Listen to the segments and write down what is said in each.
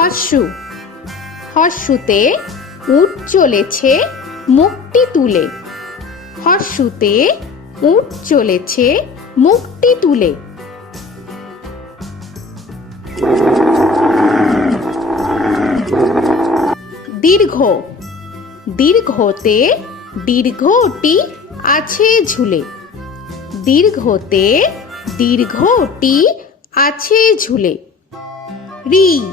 হর্ষু। হর্ষুতে উট চলেছে মুখটি তুলে। হর্ষুতে উট চলেছে মুখটি তুলে। দীর্ঘ। দীর্ঘতে দীর্ঘটি আছে ঝুলে। দীর্ঘতে দীর্ঘটি আছে ঝুলে। রি।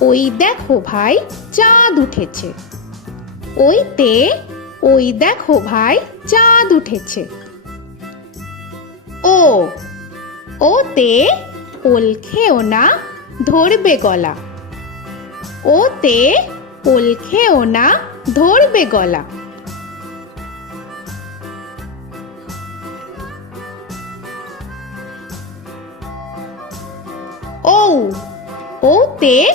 ওই দেখো ভাই, চাঁদ উঠেছে। ওইতে, ওই দেখো ভাই, চাঁদ উঠেছে। ও, ওতে ওল খেও না, ধরবে গলা। ওতে ওল খেও না, ধরবে গলা। ও ওতে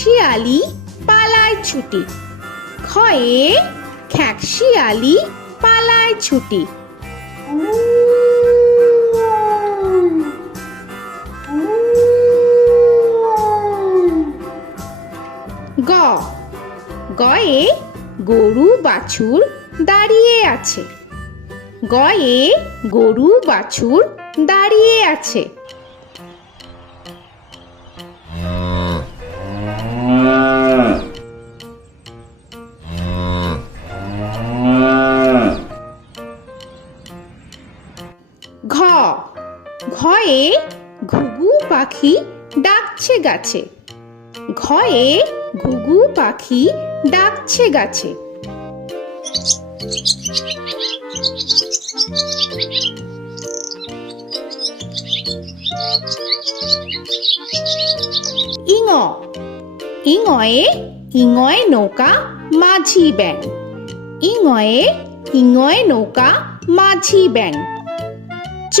খ্যাকশিয়ালি পালায় ছুটি। খয়ে খ্যাকশিয়ালি পালায় ছুটি। গ। গয়ে গরু বাছুর দাঁড়িয়ে আছে। গয়ে গরু বাছুর দাঁড়িয়ে আছে। গাছে ঘয়ে ঘুঘু পাখি ডাকছে গাছে। ইঙ। ইঙয়ে ইঙয়ে নৌকা, মাঝি ব্যাং। ইঙয়ে ইঙয়ে নৌকা, মাঝি ব্যাং। চ।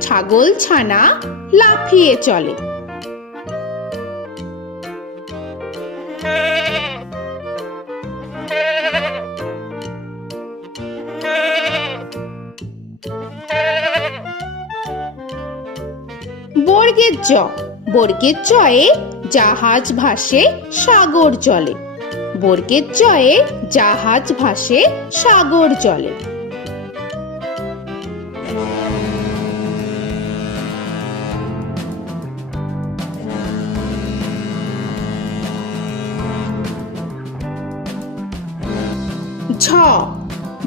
ছাগল ছানা লাফিয়ে চলে। বর্গের জ বর্গের জয়ে জাহাজ ভাসে, সাগর জলে। বর্গের জয়ে জাহাজ ভাসে, সাগর জলে।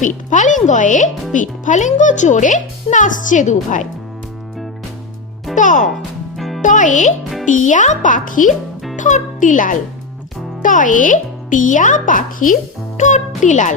পিঠফালিঙ্গয়ে পিঠফালিঙ্গ জোরে নাচছে দুভাই ট। টয়ে টিয়া পাখির ঠোঁটটি লাল। টয়ে টিয়া পাখির ঠোঁটটি লাল।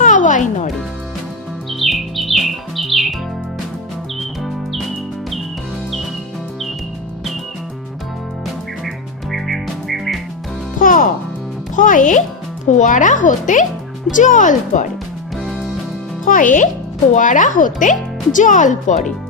হাওয়ায় নড়ে। ফয়ে ফোয়ারা হতে জল পড়ে। ফয়ে ফোয়ারা হতে জল পড়ে।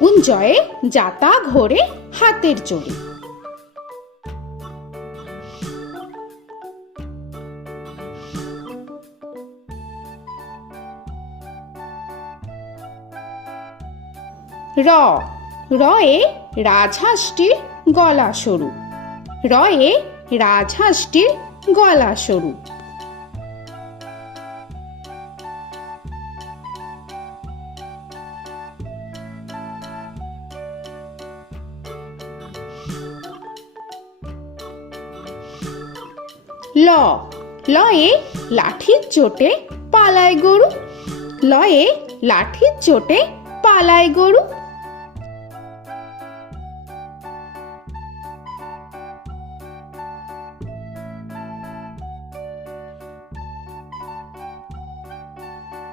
উঞ্জয়ে যাতা ঘোরে হাতের জোরে র রয়ে রাজহাঁসটির গলা সরু। রয়ে রাজহাঁসটির গলা সরু। ল। লয়ে লাঠির চোটে পালায় গরু। লয়ে লাঠির চোটে পালায় গরু।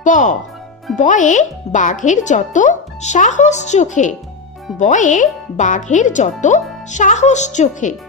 ব। বয়ে বাঘের যত সাহস চোখে। বয়ে বাঘের যত সাহস চোখে।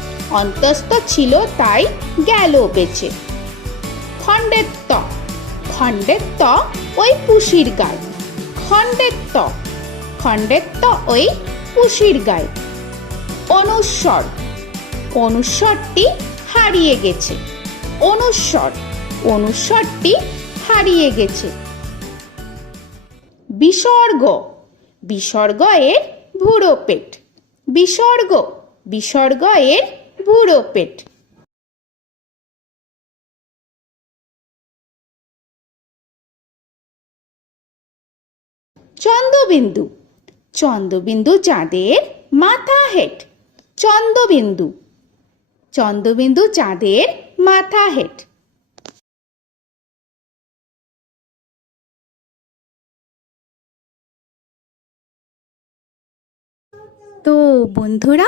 অন্তস্ত ছিল, তাই গেল বেঁচে। খণ্ডের ত ওই পুষির গায় খণ্ডের ত ওই পুষির গায় অনুস্বর, অনুস্বরটি হারিয়ে গেছে। অনুস্বর, অনুস্বরটি হারিয়ে গেছে। বিসর্গ বিসর্গ এর ভুড়ো পেট। বিসর্গ বিসর্গ এর বুড়ো পেট। চন্দ্রবিন্দু। চন্দ্রবিন্দু চাঁদের মাথা হেট। চন্দ্রবিন্দু। চন্দ্রবিন্দু চাঁদের মাথা হেড তো বন্ধুরা